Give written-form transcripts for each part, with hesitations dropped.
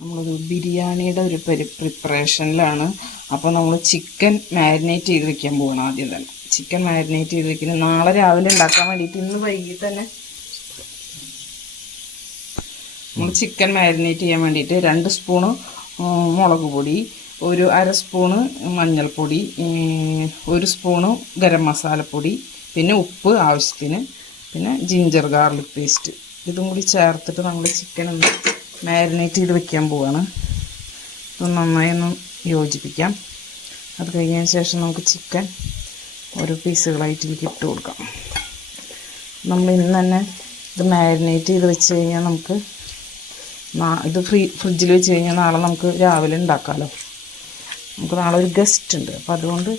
നമ്മളൊരു ബിരിയാണിയുടെ ഒരു പ്രിപ്പറേഷനിലാണ്. അപ്പോൾ നമ്മൾ ചിക്കൻ മാരിനേറ്റ് ചെയ്ത് വെക്കാൻ പോകണം. ആദ്യം തന്നെ ചിക്കൻ മാരിനേറ്റ് ചെയ്ത് വെക്കുന്നത് നാളെ രാവിലെ ഉണ്ടാക്കാൻ വേണ്ടിയിട്ട് ഇന്ന് വൈകിട്ട് തന്നെ നമ്മൾ ചിക്കൻ മാരിനേറ്റ് ചെയ്യാൻ വേണ്ടിയിട്ട് 2 സ്പൂണ് മുളക് പൊടി, ഒരു 1/2 സ്പൂണ് മഞ്ഞൾപ്പൊടി, 1 സ്പൂണ് ഗരം മസാലപ്പൊടി, പിന്നെ ഉപ്പ് ആവശ്യത്തിന്, പിന്നെ ജിഞ്ചർ ഗാർലിക് പേസ്റ്റ്, ഇതും കൂടി ചേർത്തിട്ട് നമ്മൾ ചിക്കൻ ഒന്ന് മാരിനേറ്റ് ചെയ്ത് വെക്കാൻ പോവുകയാണ്. ഇത് നന്നായി ഒന്ന് യോജിപ്പിക്കാം. അത് കഴിഞ്ഞതിന് ശേഷം നമുക്ക് ചിക്കൻ ഓരോ പീസുകളായിട്ട് ഇതിലേക്ക് ഇട്ട് കൊടുക്കാം. നമ്മൾ ഇന്ന് തന്നെ ഇത് മാരിനേറ്റ് ചെയ്ത് വെച്ച് കഴിഞ്ഞാൽ നമുക്ക് ഇത് ഫ്രിഡ്ജിൽ വെച്ച് കഴിഞ്ഞാൽ നാളെ നമുക്ക് രാവിലെ ഉണ്ടാക്കാമല്ലോ. നമുക്ക് നാളെ ഒരു ഗസ്റ്റ് ഉണ്ട്. അപ്പോൾ അതുകൊണ്ട്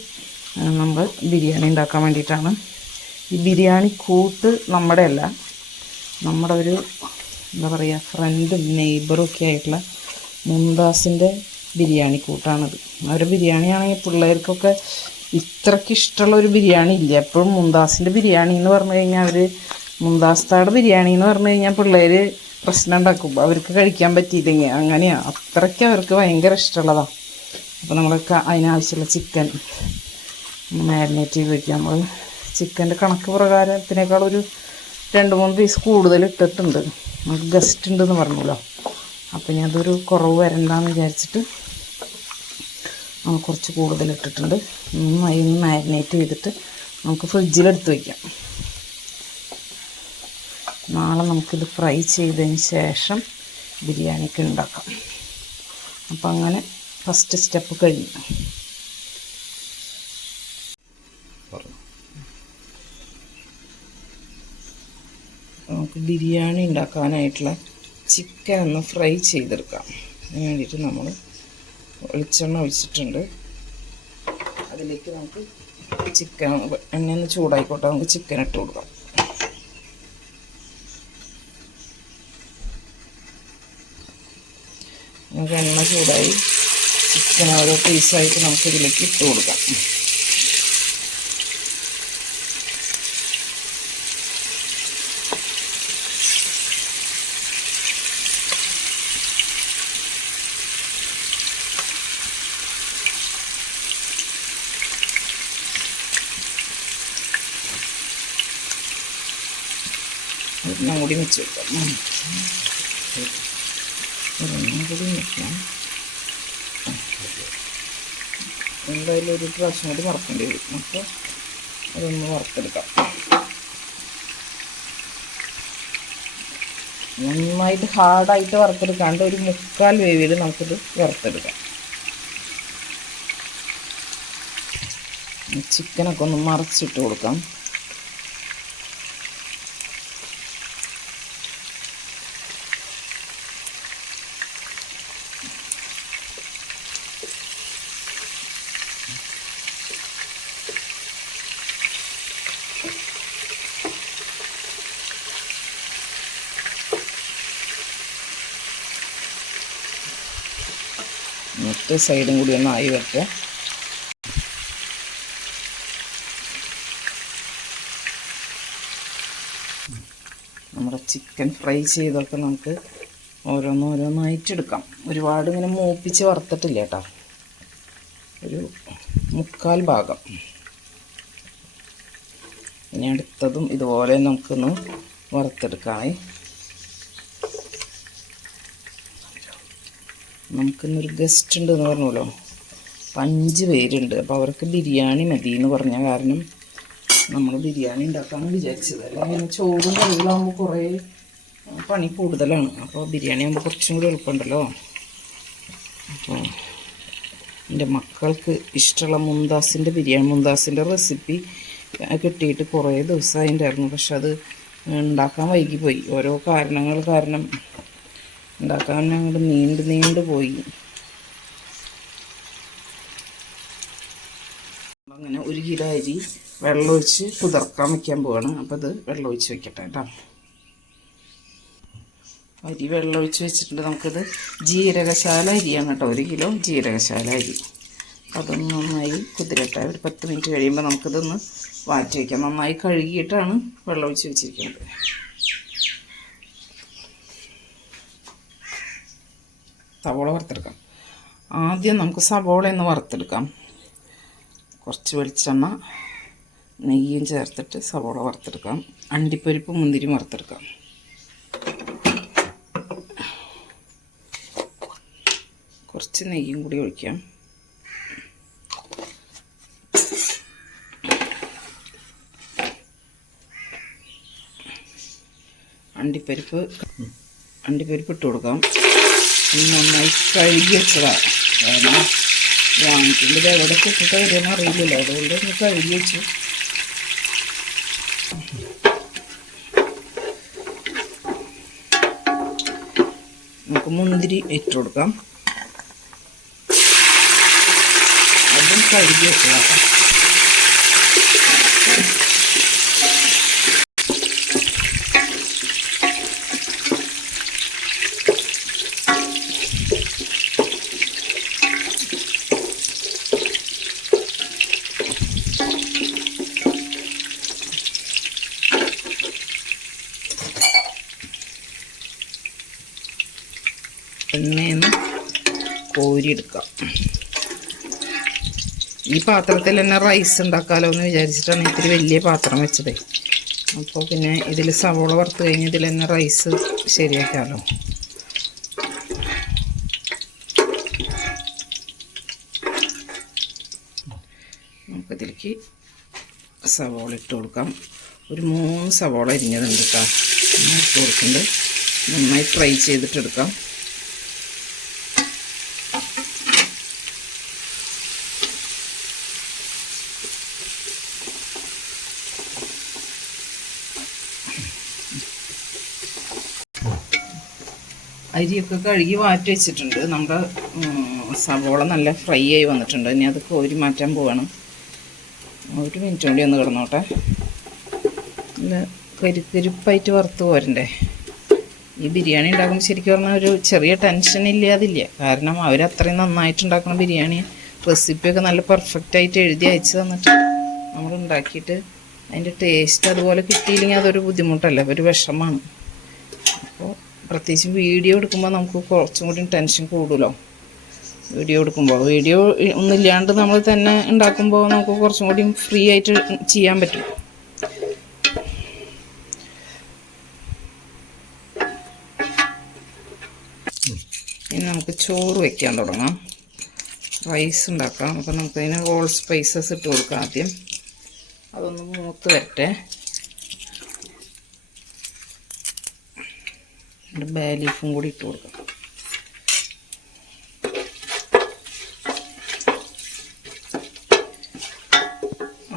നമ്മൾ ബിരിയാണി ഉണ്ടാക്കാൻ വേണ്ടിയിട്ടാണ്. ഈ ബിരിയാണി കൂട്ട് നമ്മുടെ അല്ല, നമ്മുടെ ഒരു എന്താ പറയുക ഫ്രണ്ടും നെയ്ബറും ഒക്കെ ആയിട്ടുള്ള മുംതാസിൻ്റെ ബിരിയാണി കൂട്ടാണത്. അവരുടെ ബിരിയാണിയാണെങ്കിൽ പിള്ളേർക്കൊക്കെ ഇത്രയ്ക്ക് ഇഷ്ടമുള്ള ഒരു ബിരിയാണി ഇല്ല. എപ്പോഴും മുംതാസിൻ്റെ ബിരിയാണി എന്ന് പറഞ്ഞു കഴിഞ്ഞാൽ മുംതാസ്താടെ ബിരിയാണി എന്ന് പറഞ്ഞു കഴിഞ്ഞാൽ പിള്ളേർ പ്രശ്നം ഉണ്ടാക്കും, അവർക്ക് കഴിക്കാൻ പറ്റിയില്ലെങ്കിൽ. അങ്ങനെയാണ്, അത്രയ്ക്ക് അവർക്ക് ഭയങ്കര ഇഷ്ടമുള്ളതാണ്. അപ്പോൾ നമ്മളൊക്കെ അതിനാവശ്യമുള്ള ചിക്കൻ മാരിനേറ്റ് ചെയ്ത് വയ്ക്കുക. നമ്മൾ ചിക്കൻ്റെ കണക്ക് പ്രകാരത്തിനേക്കാൾ ഒരു 2-3 പീസ് കൂടുതൽ ഇട്ടിട്ടുണ്ട്. നമുക്ക് ഗസ്റ്റ് ഉണ്ടെന്ന് പറഞ്ഞല്ലോ. അപ്പോൾ ഞാൻ അതൊരു കുറവ് വരണ്ടെന്ന് വിചാരിച്ചിട്ട് കുറച്ച് കൂടുതൽ ഇട്ടിട്ടുണ്ട്. നന്നായി മാരിനേറ്റ് ചെയ്തിട്ട് നമുക്ക് ഫ്രിഡ്ജിലെടുത്ത് വയ്ക്കാം. നാളെ നമുക്കിത് ഫ്രൈ ചെയ്തതിന് ശേഷം ബിരിയാണിക്ക് ഉണ്ടാക്കാം. അപ്പം അങ്ങനെ ഫസ്റ്റ് സ്റ്റെപ്പ് കഴിഞ്ഞു. നമുക്ക് ബിരിയാണി ഉണ്ടാക്കാനായിട്ടുള്ള ചിക്കൻ ഒന്ന് ഫ്രൈ ചെയ്തെടുക്കാം. അതിന് വേണ്ടിയിട്ട് നമ്മൾ വെളിച്ചെണ്ണ ഒഴിച്ചിട്ടുണ്ട്. അതിലേക്ക് നമുക്ക് ചിക്കൻ എണ്ണയൊന്ന് ചൂടായിക്കോട്ടെ, നമുക്ക് ചിക്കൻ ഇട്ട് കൊടുക്കാം. നമുക്ക് എണ്ണ ചൂടായി ചിക്കൻ ഓരോ പീസായിട്ട് നമുക്ക് ഇതിലേക്ക് ഇട്ട് കൊടുക്കാം. ഒരെണ്ണം കൂടി വെച്ച് വെക്കാം. ഒരെണ്ണം കൂടി വെക്കാം. എന്തായാലും ഒരു പ്രാവശ്യം കൂടി വറുക്കേണ്ടി വരും. അപ്പോൾ അതൊന്ന് വറുത്തെടുക്കാം. നന്നായിട്ട് ഹാർഡായിട്ട് വറുത്തെടുക്കാണ്ട് ഒരു 3/4 വേവിൽ നമുക്കിത് വറുത്തെടുക്കാം. ചിക്കനൊക്കെ ഒന്ന് മറിച്ചിട്ട് കൊടുക്കാം. മറ്റേ സൈഡും കൂടി ഒന്ന് ആയി വരട്ടെ. നമ്മുടെ ചിക്കൻ ഫ്രൈ ചെയ്തൊക്കെ നമുക്ക് ഓരോന്നോരോന്നായിട്ടെടുക്കാം. ഒരുപാട് ഇങ്ങനെ മൂപ്പിച്ച് വറുത്തിട്ടില്ല കേട്ടോ, ഒരു 3/4 ഭാഗം. ഇനി അടുത്തതും ഇതുപോലെ നമുക്കൊന്ന് വറുത്തെടുക്കാം. നമുക്കിന്നൊരു ഗസ്റ്റ് ഉണ്ടെന്ന് പറഞ്ഞല്ലോ. 5 പേരുണ്ട്. അപ്പോൾ അവർക്ക് ബിരിയാണി മതി എന്ന് പറഞ്ഞ കാരണം നമ്മൾ ബിരിയാണി ഉണ്ടാക്കാമെന്ന് വിചാരിച്ചത്. അല്ലെങ്കിൽ ചോറും കറികളാകുമ്പോൾ കുറേ പണി കൂടുതലാണ്. അപ്പോൾ ബിരിയാണി ആകുമ്പോൾ കുറച്ചും കൂടി എളുപ്പമുണ്ടല്ലോ. അപ്പോൾ എൻ്റെ മക്കൾക്ക് ഇഷ്ടമുള്ള മുംതാസിൻ്റെ റെസിപ്പി കിട്ടിയിട്ട് കുറേ ദിവസമായി ഉണ്ടായിരുന്നു. പക്ഷെ അത് ഉണ്ടാക്കാൻ വൈകിപ്പോയി. ഓരോ കാരണങ്ങൾ കാരണം ഉണ്ടാക്കാൻ അങ്ങോട്ട് നീണ്ടു പോയി. അങ്ങനെ 1 കിലോ അരി വെള്ളമൊഴിച്ച് കുതിർക്കാൻ വയ്ക്കാൻ പോവാണ്. അപ്പോൾ അത് വെള്ളമൊഴിച്ച് വെക്കട്ടെ കേട്ടോ. അരി വെള്ളമൊഴിച്ച് വെച്ചിട്ടുണ്ട്. നമുക്കിത് ജീരകശാല അരിയാണ് കേട്ടോ, 1 കിലോ ജീരകശാല അരി. അതൊന്ന് നന്നായി കുതിരട്ടെ. ഒരു 10 മിനിറ്റ് കഴിയുമ്പോൾ നമുക്കിതൊന്ന് വാറ്റി വയ്ക്കാം. നന്നായി കഴുകിയിട്ടാണ് വെള്ളമൊഴിച്ച് വെച്ചിരിക്കുന്നത്. സവോള വറുത്തെടുക്കാം. ആദ്യം നമുക്ക് സവോള ഒന്ന് വറുത്തെടുക്കാം. കുറച്ച് വെളിച്ചെണ്ണ നെയ്യും ചേർത്തിട്ട് സവോള വറുത്തെടുക്കാം. അണ്ടിപ്പരിപ്പ് മുന്തിരി വറുത്തെടുക്കാം. കുറച്ച് നെയ്യും കൂടി ഒഴിക്കാം. അണ്ടിപ്പരിപ്പ് ഇട്ട് കൊടുക്കാം. നന്നായി കഴുകി വെച്ചതാണ്. കാരണം വാങ്ങിക്കുമ്പോൾ എവിടെ ഇട്ടിട്ട് വരുമെന്ന് അറിയില്ലല്ലോ, അതുകൊണ്ട് ഒന്ന് കഴുകി വെച്ചു. നമുക്ക് മുന്തിരി ഇട്ട് കൊടുക്കാം. അതും കഴുകി വെച്ചതാണ്. എണ്ണയൊന്ന് കോരിയെടുക്കാം. ഈ പാത്രത്തിൽ തന്നെ റൈസ് ഉണ്ടാക്കാമല്ലോ എന്ന് വിചാരിച്ചിട്ടാണ് ഇത്തിരി വലിയ പാത്രം വെച്ചത്. അപ്പോൾ പിന്നെ ഇതിൽ സവോള വറുത്ത് കഴിഞ്ഞ് ഇതിൽ തന്നെ റൈസ് ശരിയാക്കാമല്ലോ. നമുക്കിതിലേക്ക് സവോള ഇട്ട് കൊടുക്കാം. ഒരു 3 സവോള അരിഞ്ഞതുണ്ട് കേട്ടോ. ഇട്ട് കൊടുക്കുന്നുണ്ട്. നന്നായി ഫ്രൈ ചെയ്തിട്ടെടുക്കാം. അരിയൊക്കെ കഴുകി മാറ്റി വെച്ചിട്ടുണ്ട്. നമ്മുടെ സവോള നല്ല ഫ്രൈ ആയി വന്നിട്ടുണ്ട്. ഇനി അത് കോരി മാറ്റാൻ പോവാണ്. 1 മിനിറ്റ് കൂടി ഒന്ന് കിടന്നോട്ടെ. നല്ല കരിപ്പായിട്ട് വറുത്ത് പോരണ്ടേ. ഈ ബിരിയാണി ഉണ്ടാക്കുമ്പോൾ ശരിക്കും പറഞ്ഞാൽ ഒരു ചെറിയ ടെൻഷൻ ഇല്ലാതില്ല. കാരണം അവരത്രയും നന്നായിട്ട് ഉണ്ടാക്കുന്ന ബിരിയാണി റെസിപ്പിയൊക്കെ നല്ല പെർഫെക്റ്റായിട്ട് എഴുതി അയച്ചു തന്നിട്ട് നമ്മൾ ഉണ്ടാക്കിയിട്ട് അതിൻ്റെ ടേസ്റ്റ് അതുപോലെ കിട്ടിയില്ലെങ്കിൽ അതൊരു ബുദ്ധിമുട്ടല്ല, ഒരു വിഷമമാണ്. അപ്പോൾ പ്രത്യേകിച്ച് വീഡിയോ എടുക്കുമ്പോൾ നമുക്ക് കുറച്ചും കൂടി ടെൻഷൻ കൂടുമല്ലോ. വീഡിയോ ഒന്നുമില്ലാണ്ട് നമ്മൾ തന്നെ ഉണ്ടാക്കുമ്പോൾ നമുക്ക് കുറച്ചും കൂടി ഫ്രീ ആയിട്ട് ചെയ്യാൻ പറ്റും. ഇനി നമുക്ക് ചോറ് വയ്ക്കാൻ തുടങ്ങാം. റൈസ് ഉണ്ടാക്കാം. അപ്പോൾ നമുക്കതിന് ഹോൾ സ്പൈസസ് ഇട്ട് കൊടുക്കാം. ആദ്യം അതൊന്ന് മൂത്ത് വരട്ടെ. ബേ ലീഫും കൂടി ഇട്ട് കൊടുക്കാം.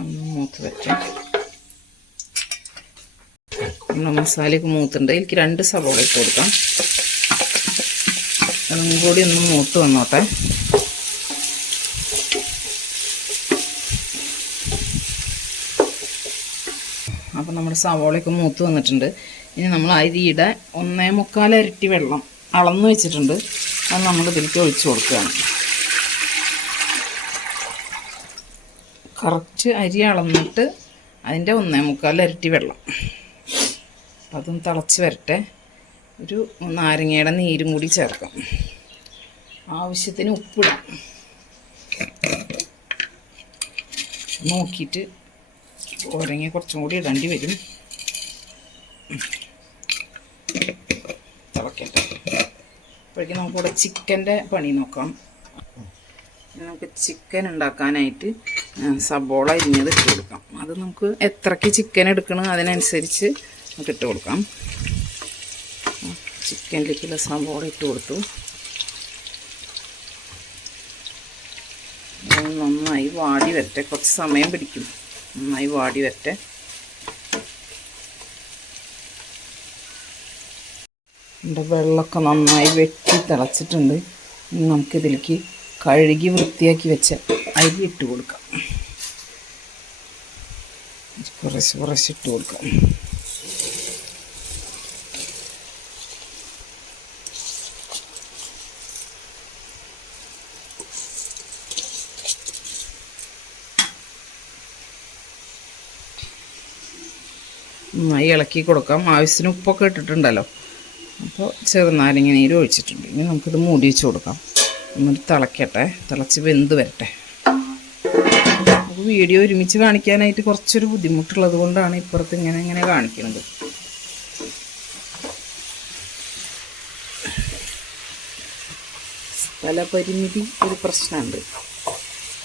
ഒന്ന് മൂത്ത് വരട്ടെ. നമ്മുടെ മസാലയൊക്കെ മൂത്തുണ്ട്. എനിക്ക് 2 സവോള ഇട്ട് കൊടുക്കാം. അതും കൂടി ഒന്ന് മൂത്ത് വന്നോട്ടെ. അപ്പം നമ്മുടെ സവോളയൊക്കെ മൂത്ത് വന്നിട്ടുണ്ട്. ഇനി നമ്മൾ അരിയുടെ 1.25 ഇരട്ടി വെള്ളം അളന്ന് വെച്ചിട്ടുണ്ട്. അത് നമ്മൾ ഇതിലേക്ക് ഒഴിച്ച് കൊടുക്കുകയാണ്. കറക്റ്റ് അരി അളന്നിട്ട് അതിൻ്റെ 1.25 ഇരട്ടി വെള്ളം. അതും തിളച്ച് വരട്ടെ. ഒരു നാരങ്ങയുടെ നീരും കൂടി ചേർക്കാം. ആവശ്യത്തിന് ഉപ്പിടാം. നോക്കിയിട്ട് ഓരങ്ങി കുറച്ചും കൂടി ഇടേണ്ടി വരും. തിളക്കട്ടെ. അപ്പോഴേക്കും നമുക്കിവിടെ ചിക്കൻ്റെ പണി നോക്കാം. നമുക്ക് ചിക്കൻ ഉണ്ടാക്കാനായിട്ട് സബോള അരിഞ്ഞത് ഇട്ട് കൊടുക്കാം. അത് നമുക്ക് എത്രയ്ക്ക് ചിക്കൻ എടുക്കണം അതിനനുസരിച്ച് നമുക്ക് ഇട്ട് കൊടുക്കാം. ചിക്കനിലേക്കുള്ള സബോള ഇട്ട് കൊടുത്തു. നന്നായി വാടി വരട്ടെ. കുറച്ച് സമയം പിടിക്കും. നന്നായി വാടി വരട്ടെ. എൻ്റെ വെള്ളമൊക്കെ നന്നായി വെട്ടി തിളച്ചിട്ടുണ്ട്. ഇനി നമുക്കിതിലേക്ക് കഴുകി വൃത്തിയാക്കി വെച്ച അരി ഇട്ട് കൊടുക്കാം. കുറച്ച് ഇട്ട് കൊടുക്കാം. നന്നായി ഇളക്കി കൊടുക്കാം. ആവശ്യത്തിന് ഉപ്പൊക്കെ ഇട്ടിട്ടുണ്ടല്ലോ, അപ്പോൾ ചെറുനാരങ്ങ നീര് ഒഴിച്ചിട്ടുണ്ട്. ഇനി നമുക്കിത് മൂടി വെച്ച് കൊടുക്കാം. എന്നിട്ട് തിളയ്ക്കട്ടെ, തിളച്ച് വെന്ത് വരട്ടെ. നമുക്ക് വീഡിയോ ഒരുമിച്ച് കാണിക്കാനായിട്ട് കുറച്ചൊരു ബുദ്ധിമുട്ടുള്ളത് കൊണ്ടാണ് ഇപ്പുറത്ത് ഇങ്ങനെ കാണിക്കുന്നത്. സ്ഥലപരിമിതി ഒരു പ്രശ്നമുണ്ട്.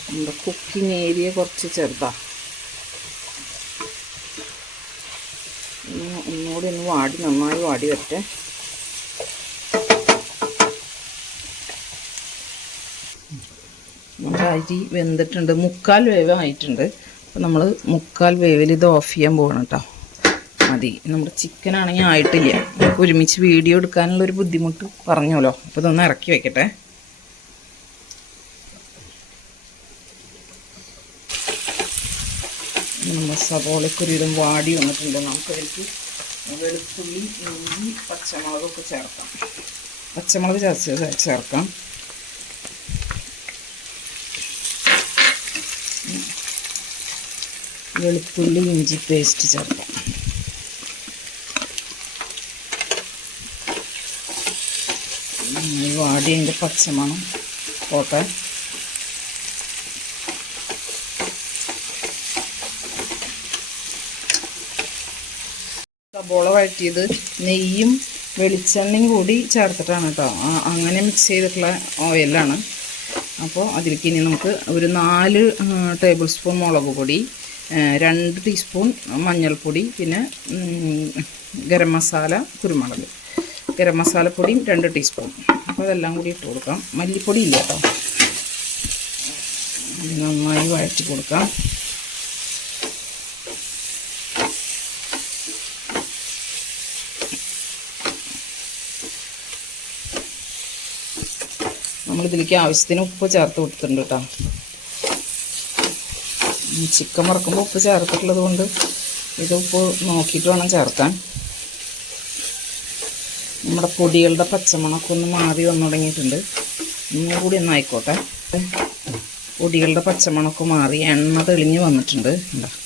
നമ്മുടെ കുക്കിംഗ് ഏരിയ കുറച്ച് ചെറുതാണ്. ഒന്നുകൂടി ഒന്ന് നന്നായി വാടി വരട്ടെ. നമ്മുടെ അരി വെന്തിട്ടുണ്ട്, 3/4 വേവ് ആയിട്ടുണ്ട്. അപ്പോൾ നമ്മൾ 3/4 വേവിൽ ഇത് ഓഫ് ചെയ്യാൻ പോകണം കേട്ടോ. മതി. നമ്മുടെ ചിക്കനാണെങ്കിൽ ആയിട്ടില്ല. നമുക്ക് ഒരുമിച്ച് വീഡിയോ എടുക്കാനുള്ളൊരു ബുദ്ധിമുട്ട് പറഞ്ഞല്ലോ. അപ്പോൾ ഇതൊന്ന് ഇറക്കി വെക്കട്ടെ. നമ്മൾ സവോളയ്ക്കൊരു വിധം വാടി വന്നിട്ടുണ്ട്. നമുക്കതിലേക്ക് വെളുത്തുള്ളി, ഇഞ്ചി, പച്ചമുളകൊക്കെ ചേർക്കാം. പച്ചമുളക് ചേർക്കാം. വെളുത്തുള്ളി ഇഞ്ചി പേസ്റ്റ് ചേർക്കാം. വാടി അതിൻ്റെ പച്ചമണം പോട്ടെ. സബോള വഴറ്റിയത് നെയ്യും വെളിച്ചെണ്ണയും കൂടി ചേർത്തിട്ടാണ് കേട്ടോ. അങ്ങനെ മിക്സ് ചെയ്തിട്ടുള്ള ഓയിലാണ്. അപ്പോൾ അതിലേക്ക് ഇനി നമുക്ക് ഒരു 4 ടേബിൾ സ്പൂൺ മുളക് പൊടി, 2 ടീസ്പൂൺ മഞ്ഞൾപ്പൊടി, പിന്നെ ഗരം മസാല, കുരുമുളക്, ഗരം മസാലപ്പൊടിയും 2 ടീസ്പൂൺ. അപ്പോൾ അതെല്ലാം കൂടി ഇട്ട് കൊടുക്കാം. മല്ലിപ്പൊടി ഇല്ല കേട്ടോ. നന്നായി വഴറ്റി കൊടുക്കാം. നമ്മളിതിലേക്ക് ആവശ്യത്തിന് ഉപ്പ് ചേർത്ത് കൊടുത്തിട്ടുണ്ട് കേട്ടോ. ചിക്കൻ വറക്കുമ്പോൾ ഉപ്പ് ചേർത്തിട്ടുള്ളത് കൊണ്ട് ഇത് ഉപ്പ് നോക്കിയിട്ട് വേണം ചേർക്കാൻ. നമ്മുടെ പൊടികളുടെ പച്ചമണമൊക്കെ ഒന്ന് മാറി വന്നു തുടങ്ങിയിട്ടുണ്ട്. ഒന്നും കൂടി ഒന്ന് ആയിക്കോട്ടെ. പൊടികളുടെ പച്ചമണമൊക്കെ മാറി എണ്ണ തെളിഞ്ഞ് വന്നിട്ടുണ്ട്.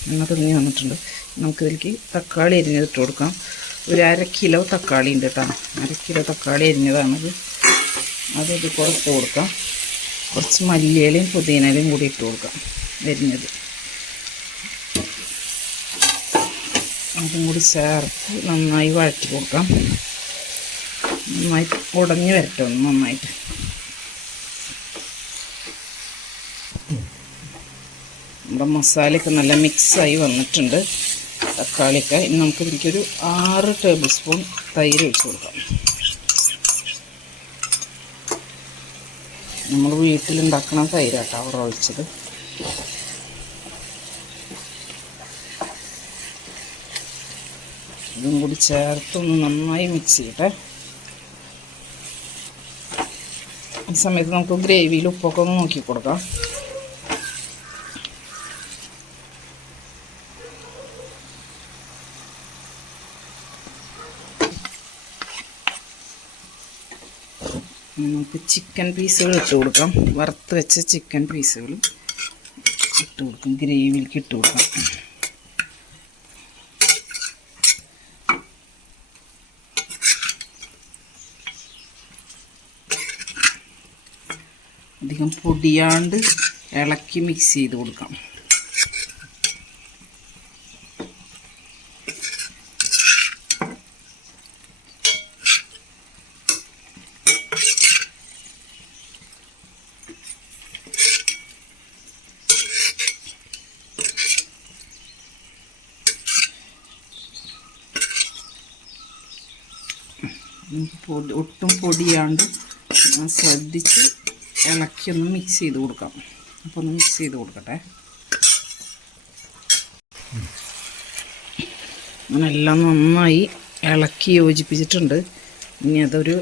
എണ്ണ തെളിഞ്ഞ് വന്നിട്ടുണ്ട്. നമുക്കിതിലേക്ക് തക്കാളി അരിഞ്ഞിട്ട് കൊടുക്കാം. ഒരു 1/2 കിലോ തക്കാളി ഉണ്ട് കേട്ടോ. 1/2 കിലോ തക്കാളി അരിഞ്ഞതാണത്. അത് ഇത് ഇട്ട് കൊടുക്കാം. കുറച്ച് മല്ലിയിലയും പുതിനയിലയും കൂടി ഇട്ട് കൊടുക്കാം അരിഞ്ഞത്. അതും കൂടി ചേർത്ത് നന്നായി വഴറ്റി കൊടുക്കാം. നന്നായി ഉടഞ്ഞ് വരട്ടെ ഒന്ന് നന്നായിട്ട്. നമ്മുടെ മസാലയൊക്കെ നല്ല മിക്സായി വന്നിട്ടുണ്ട്. തക്കാളിയൊക്കെ. ഇനി നമുക്ക് ഇതിലേക്കൊരു 6 ടേബിൾ സ്പൂൺ തൈര് ഒഴിച്ച് കൊടുക്കാം. നമ്മൾ വീട്ടിലുണ്ടാക്കുന്ന തൈരാട്ടോ അവർ ഒഴിച്ചത്. ഇതും കൂടി ചേർത്തൊന്ന് നന്നായി മിക്സ് ചെയ്യട്ടെ. ഈ സമയത്ത് നമുക്ക് ഗ്രേവിയിൽ ഉപ്പൊക്കെ ഒന്ന് നോക്കി കൊടുക്കാം. നമുക്ക് ചിക്കൻ പീസുകൾ ഇട്ട് കൊടുക്കാം. വറുത്ത് വെച്ച ചിക്കൻ പീസുകൾ ഇട്ട് കൊടുക്കും. ഗ്രേവിയിലേക്ക് ഇട്ട് കൊടുക്കാം. അധികം പൊടിയാണ്ട് ഇളക്കി മിക്സ് ചെയ്ത് കൊടുക്കാം. ഒട്ടും പൊടിയാണ്ട് ശ്രദ്ധിച്ച് ഇളക്കി ഒന്ന് മിക്സ് ചെയ്ത് കൊടുക്കാം. അപ്പോൾ ഒന്ന് മിക്സ് ചെയ്ത് കൊടുക്കട്ടെ. അങ്ങനെ എല്ലാം നന്നായി ഇളക്കി യോജിപ്പിച്ചിട്ടുണ്ട്. ഇനി അതൊരു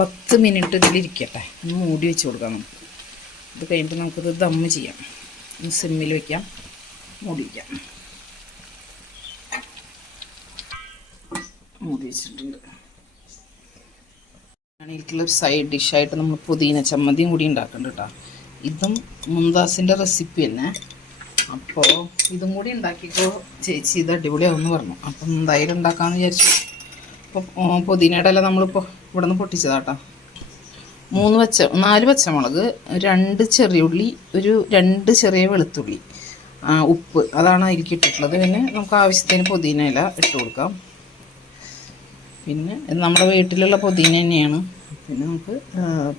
10 മിനിറ്റ് ഇതിലിരിക്കട്ടെ. ഒന്ന് മൂടി വെച്ച് കൊടുക്കാം നമുക്ക്. ഇത് കഴിഞ്ഞിട്ട് നമുക്കിത് ദമ്മ് ചെയ്യാം. സിമ്മിൽ വയ്ക്കാം, മൂടി വയ്ക്കാം. മൂടി വെച്ചിട്ടുണ്ട്. ഇതിലേക്കുള്ളൊരു സൈഡ് ഡിഷായിട്ട് നമ്മൾ പുതിന ചമ്മന്തിയും കൂടി ഉണ്ടാക്കുന്നുണ്ട് കേട്ടോ. ഇതും മുംതാസിൻ്റെ റെസിപ്പി തന്നെ. അപ്പോൾ ഇതും കൂടി ഉണ്ടാക്കിയപ്പോൾ ചേച്ചി ഇത് അടിപൊളിയാവുമെന്ന് പറഞ്ഞു. അപ്പം എന്തായാലും ഉണ്ടാക്കാമെന്ന് വിചാരിച്ചു. ഇപ്പോൾ പുതിനയുടെ ഇല നമ്മളിപ്പോൾ ഇവിടെ നിന്ന് പൊട്ടിച്ചതാട്ടോ. 4 പച്ചമുളക്, 2 ചെറിയുള്ളി, 2 ചെറിയ വെളുത്തുള്ളി, ഉപ്പ്, അതാണ് അതിലേക്ക് ഇട്ടിട്ടുള്ളത്. പിന്നെ നമുക്ക് ആവശ്യത്തിന് പുതിന ഇല ഇട്ട് കൊടുക്കാം. പിന്നെ നമ്മുടെ വീട്ടിലുള്ള പുതിന തന്നെയാണ്. പിന്നെ നമുക്ക്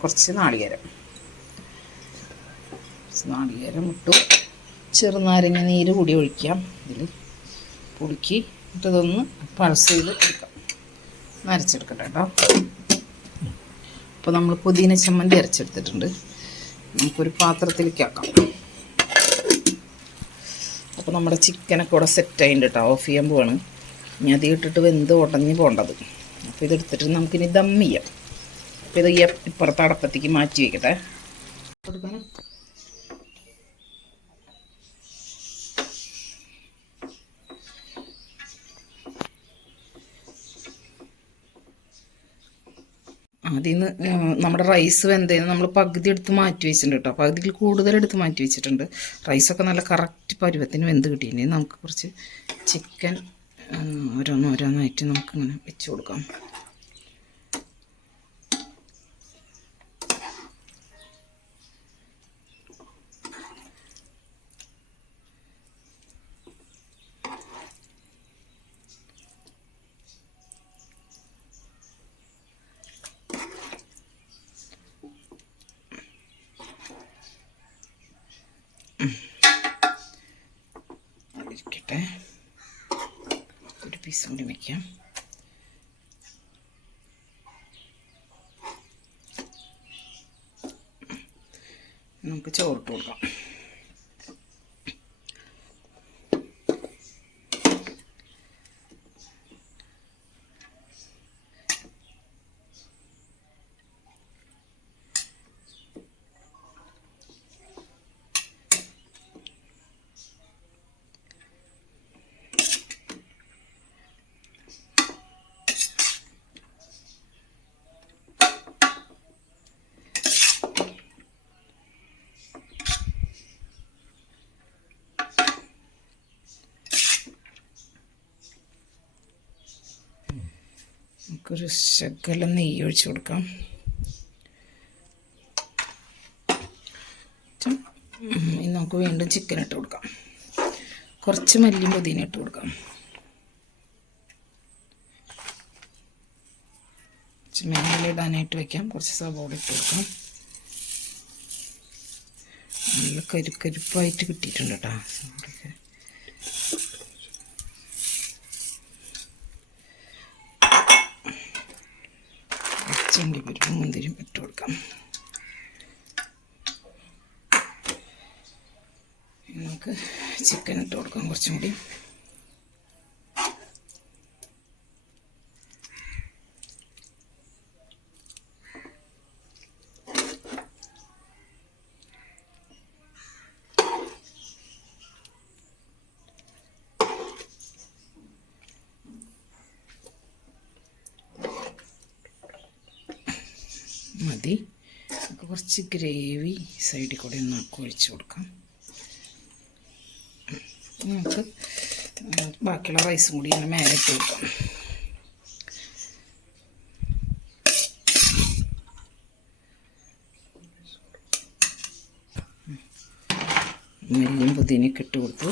കുറച്ച് നാളികേരം ഇട്ടു. ചെറുനാരങ്ങ നീര് കൂടി ഒഴിക്കാം ഇതിൽ. പുളിക്ക് ഇട്ടതൊന്ന് പൾസ് ചെയ്ത് എടുക്കാം, നരച്ചെടുക്കട്ടെ കേട്ടോ. അപ്പോൾ നമ്മൾ പുതിന ചമ്മന്തി അരച്ചെടുത്തിട്ടുണ്ട്. നമുക്കൊരു പാത്രത്തിലേക്ക് ആക്കാം. അപ്പോൾ നമ്മുടെ ചിക്കനൊക്കെ ഇവിടെ സെറ്റായിട്ടുണ്ട് കേട്ടോ. ഓഫ് ചെയ്യാൻ പോവാണ്. ഇനി അത് ഇട്ടിട്ട് വെന്ത് ഉടഞ്ഞ് പോകേണ്ടത്. അപ്പോൾ ഇതെടുത്തിട്ട് നമുക്കിനി ദം ചെയ്യാം. അപ്പോൾ ഇത് ഇപ്പുറത്തെ അടപ്പത്തേക്ക് മാറ്റി വയ്ക്കട്ടെ. കൊടുക്കാൻ ആദ്യം നമ്മുടെ റൈസ് വെന്തേന്ന് നമ്മൾ പകുതി എടുത്ത് മാറ്റി വെച്ചിട്ടുണ്ട് കേട്ടോ. പകുതിയിൽ കൂടുതൽ എടുത്ത് മാറ്റി വെച്ചിട്ടുണ്ട്. റൈസൊക്കെ നല്ല കറക്റ്റ് പരുവത്തിന് വെന്ത് കിട്ടിയിട്ടുണ്ടെങ്കിൽ നമുക്ക് കുറച്ച് ചിക്കൻ ഓരോന്നായിട്ട് നമുക്കിങ്ങനെ വെച്ച് കൊടുക്കാം. അതിരിക്കട്ടെ, ഒരു പീസ് കൂടി വയ്ക്കാം. നമുക്ക് ചോറിട്ട് കൊടുക്കാം. നമുക്കൊരു ശകലം നെയ്യ് ഒഴിച്ച് കൊടുക്കാം. ഇനി നമുക്ക് വീണ്ടും ചിക്കൻ ഇട്ട് കൊടുക്കാം. കുറച്ച് മല്ലിയും പുതിന ഇട്ട് കൊടുക്കാം. കുറച്ച് മേലിടാനായിട്ട് വയ്ക്കാം. കുറച്ച് സവോള ഇട്ട് കൊടുക്കാം. നല്ല കരുപ്പായിട്ട് കിട്ടിയിട്ടുണ്ട് കേട്ടോ. ചെണ്ടിപ്പരിപ്പും മുന്തിരിയും ഇട്ട് കൊടുക്കാം. നമുക്ക് ചിക്കൻ ഇട്ട് കൊടുക്കാം കുറച്ചും കൂടി. മതി. നമുക്ക് കുറച്ച് ഗ്രേവി സൈഡിൽ കൂടെ ഒന്ന് ഒഴിച്ച് കൊടുക്കാം. നമുക്ക് ബാക്കിയുള്ള റൈസും കൂടി ഇങ്ങനെ മേലെ ഇട്ട് കൊടുക്കാം. മല്ലിയും പുതിനയൊക്കെ ഇട്ട് കൊടുത്തു.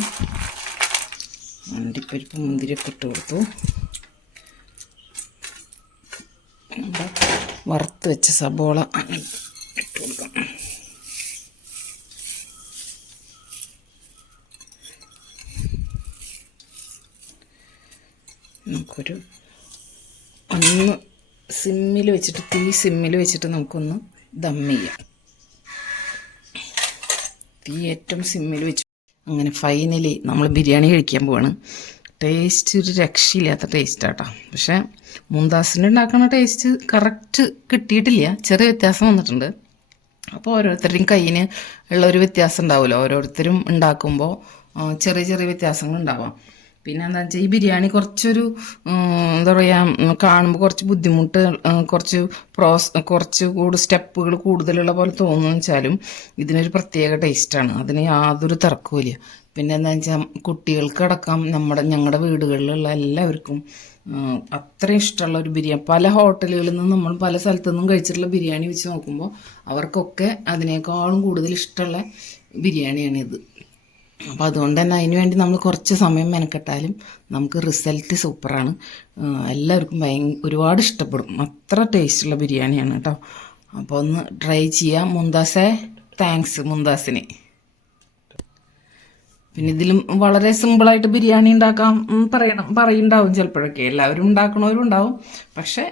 അണ്ടിപ്പരിപ്പ് മുന്തിരിയൊക്കെ ഇട്ട് കൊടുത്തു. വറുത്ത് വെച്ച സബോള ഇട്ട് കൊടുക്കാം. നമുക്കൊരു സിമ്മിൽ വെച്ചിട്ട്, തീ സിമ്മിൽ വെച്ചിട്ട് നമുക്കൊന്ന് ദം ചെയ്യാം. തീ ഏറ്റവും സിമ്മിൽ വെച്ച് അങ്ങനെ ഫൈനലി നമ്മൾ ബിരിയാണി കഴിക്കാൻ പോവാണ്. ടേസ്റ്റ് ഒരു രക്ഷയില്ലാത്ത ടേസ്റ്റാട്ടോ. പക്ഷേ മുംതാസിൻ്റെ ഉണ്ടാക്കുന്ന ടേസ്റ്റ് കറക്റ്റ് കിട്ടിയിട്ടില്ല, ചെറിയ വ്യത്യാസം വന്നിട്ടുണ്ട്. അപ്പോൾ ഓരോരുത്തരുടെയും കയ്യിന് ഉള്ളൊരു വ്യത്യാസം ഉണ്ടാവുമല്ലോ. ഓരോരുത്തരും ഉണ്ടാക്കുമ്പോൾ ചെറിയ ചെറിയ വ്യത്യാസങ്ങൾ ഉണ്ടാവാം. പിന്നെ എന്താ വെച്ചാൽ ഈ ബിരിയാണി കുറച്ചൊരു എന്താ പറയുക, കാണുമ്പോൾ കുറച്ച് ബുദ്ധിമുട്ട്, കുറച്ച് സ്റ്റെപ്പുകൾ കൂടുതലുള്ള പോലെ തോന്നുന്നു വെച്ചാലും ഇതിനൊരു പ്രത്യേക ടേസ്റ്റാണ്. അതിന് യാതൊരു തർക്കവുമില്ല. പിന്നെ എന്താ വെച്ചാൽ കുട്ടികൾക്കടക്കം ഞങ്ങളുടെ വീടുകളിലുള്ള എല്ലാവർക്കും അത്രയും ഇഷ്ടമുള്ള ഒരു ബിരിയാണി. പല ഹോട്ടലുകളിൽ നിന്നും നമ്മൾ പല സ്ഥലത്തു നിന്നും കഴിച്ചിട്ടുള്ള ബിരിയാണി വെച്ച് നോക്കുമ്പോൾ അവർക്കൊക്കെ അതിനേക്കാളും കൂടുതൽ ഇഷ്ടമുള്ള ബിരിയാണിയാണിത്. അപ്പോൾ അതുകൊണ്ട് തന്നെ അതിന് വേണ്ടി നമ്മൾ കുറച്ച് സമയം മെനക്കെട്ടാലും നമുക്ക് റിസൾട്ട് സൂപ്പറാണ്. എല്ലാവർക്കും ഒരുപാട് ഇഷ്ടപ്പെടും. അത്ര ടേസ്റ്റുള്ള ബിരിയാണിയാണ് കേട്ടോ. അപ്പോൾ ഒന്ന് ട്രൈ ചെയ്യാം. മുന്താസെ താങ്ക്സ് മുന്താസിന്. പിന്നെ ഇതിലും വളരെ സിമ്പിളായിട്ട് ബിരിയാണി ഉണ്ടാക്കാം പറയുണ്ടാവും ചിലപ്പോഴൊക്കെ. എല്ലാവരും ഉണ്ടാക്കണവരും ഉണ്ടാവും. പക്ഷേ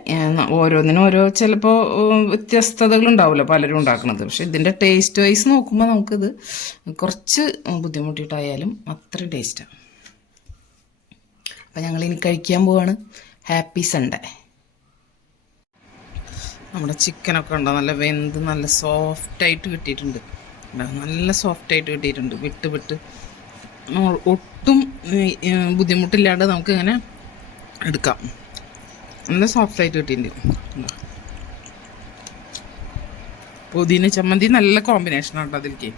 ഓരോന്നിനും ഓരോ ചിലപ്പോൾ വ്യത്യസ്തതകളുണ്ടാവുമല്ലോ പലരും ഉണ്ടാക്കുന്നത്. പക്ഷെ ഇതിൻ്റെ ടേസ്റ്റ് വൈസ് നോക്കുമ്പോൾ നമുക്കിത് കുറച്ച് ബുദ്ധിമുട്ടിയിട്ടായാലും അത്ര ടേസ്റ്റാണ്. അപ്പം ഞങ്ങളിനി കഴിക്കാൻ പോവാണ്. Happy Sunday. നമ്മുടെ ചിക്കനൊക്കെ ഉണ്ടോ നല്ല വെന്ത് നല്ല സോഫ്റ്റായിട്ട് കിട്ടിയിട്ടുണ്ട്. നല്ല സോഫ്റ്റായിട്ട് കിട്ടിയിട്ടുണ്ട്. വിട്ട് ഒട്ടും ബുദ്ധിമുട്ടില്ലാണ്ട് നമുക്ക് ഇങ്ങനെ എടുക്കാം. നല്ല സോഫ്റ്റായിട്ട് കിട്ടിയിട്ടുണ്ട്. പുതിന ചമ്മന്തി നല്ല കോമ്പിനേഷനാണ് കേട്ടോ അതിലേക്ക്.